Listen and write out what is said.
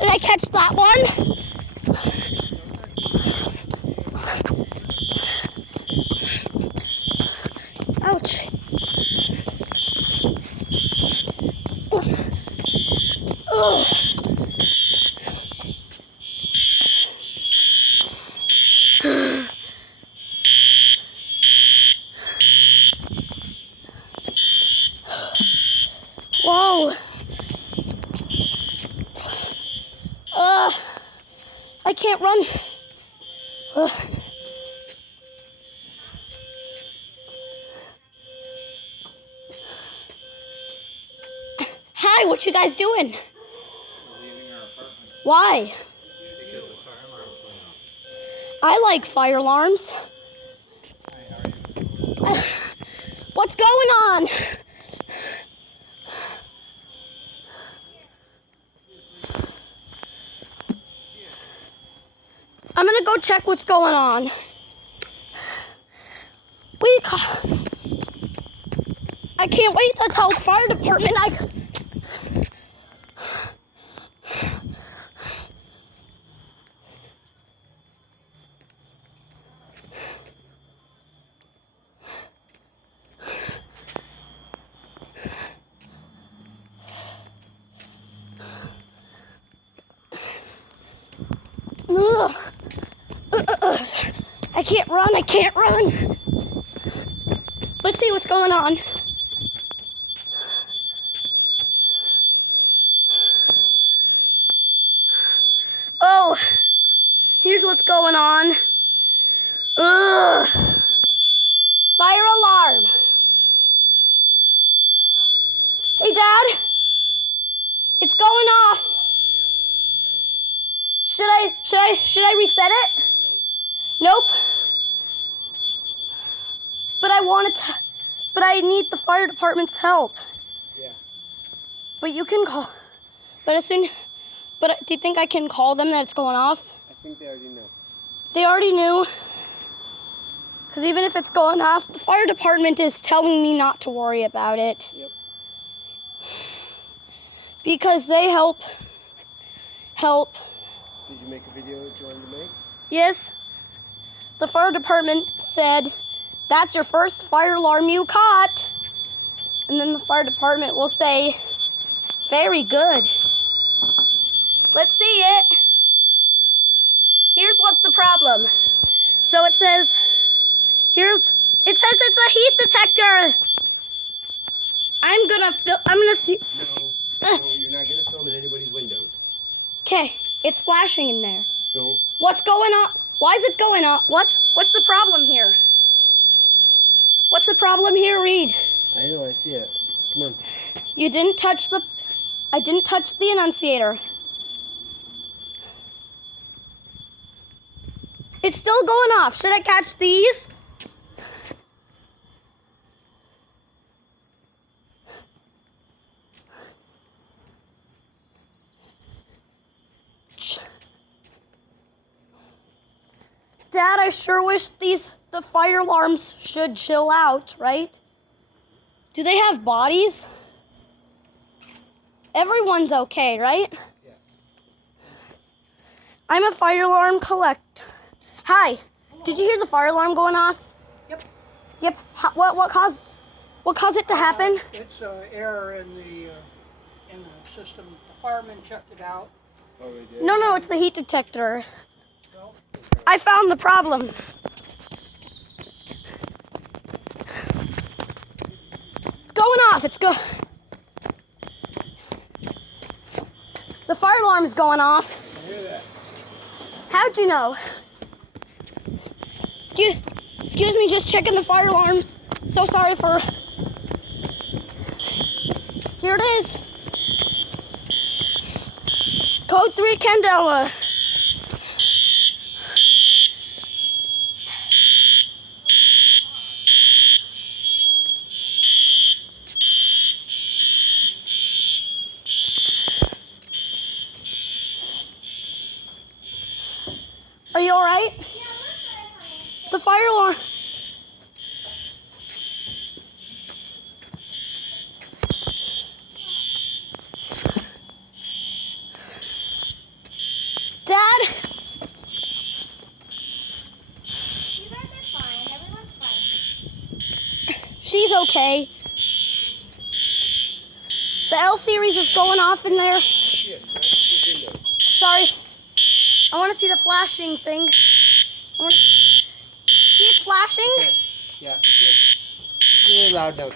Should I catch that one? Ouch. Ugh. Whoa. I can't run. Hi, what you guys doing? We're leaving our apartment. Why? Because the fire alarm's going off. I like fire alarms. Hi, how are you? What's going on? I'm gonna go check what's going on. I can't wait to tell the fire department I can't run. Let's see what's going on. Oh, here's what's going on. Ugh. Fire alarm. Hey, Dad. It's going off. Should I reset it? Nope. But I need the fire department's help. Yeah. But you can call. But do you think I can call them that it's going off? I think they already know. They already knew. Because even if it's going off, the fire department is telling me not to worry about it. Yep. Because they help. Did you make a video that you wanted to make? Yes. The fire department said, "That's your first fire alarm you caught." And then the fire department will say, "Very good. Let's see it." Here's what's the problem. So it says it's a heat detector. I'm gonna see. No, you're not gonna film in anybody's windows. Okay, it's flashing in there. Don't. What's going on? Why is it going on? What's the problem here? What's the problem here, Reed? I know, I see it. Come on. I didn't touch the annunciator. It's still going off. Should I catch these? Dad, I sure wish the fire alarms should chill out, right? Do they have bodies? Everyone's okay, right? Yeah. I'm a fire alarm collector. Hi. Hello. Did you hear the fire alarm going off? Yep. Yep. What caused it to happen? It's an error in the system. The firemen checked it out. Oh, they did? No, it's the heat detector. Well, I found the problem. It's going off. The fire alarm is going off. I hear that. How'd you know? Excuse me, just checking the fire alarms. So sorry for... Here it is. Code 3 Candela. Are you all right? The fire alarm. She's okay. The L series is going off in there. Yes, windows. Sorry. I want to see the flashing thing. I want to see it flashing. Yeah, it's really loud now.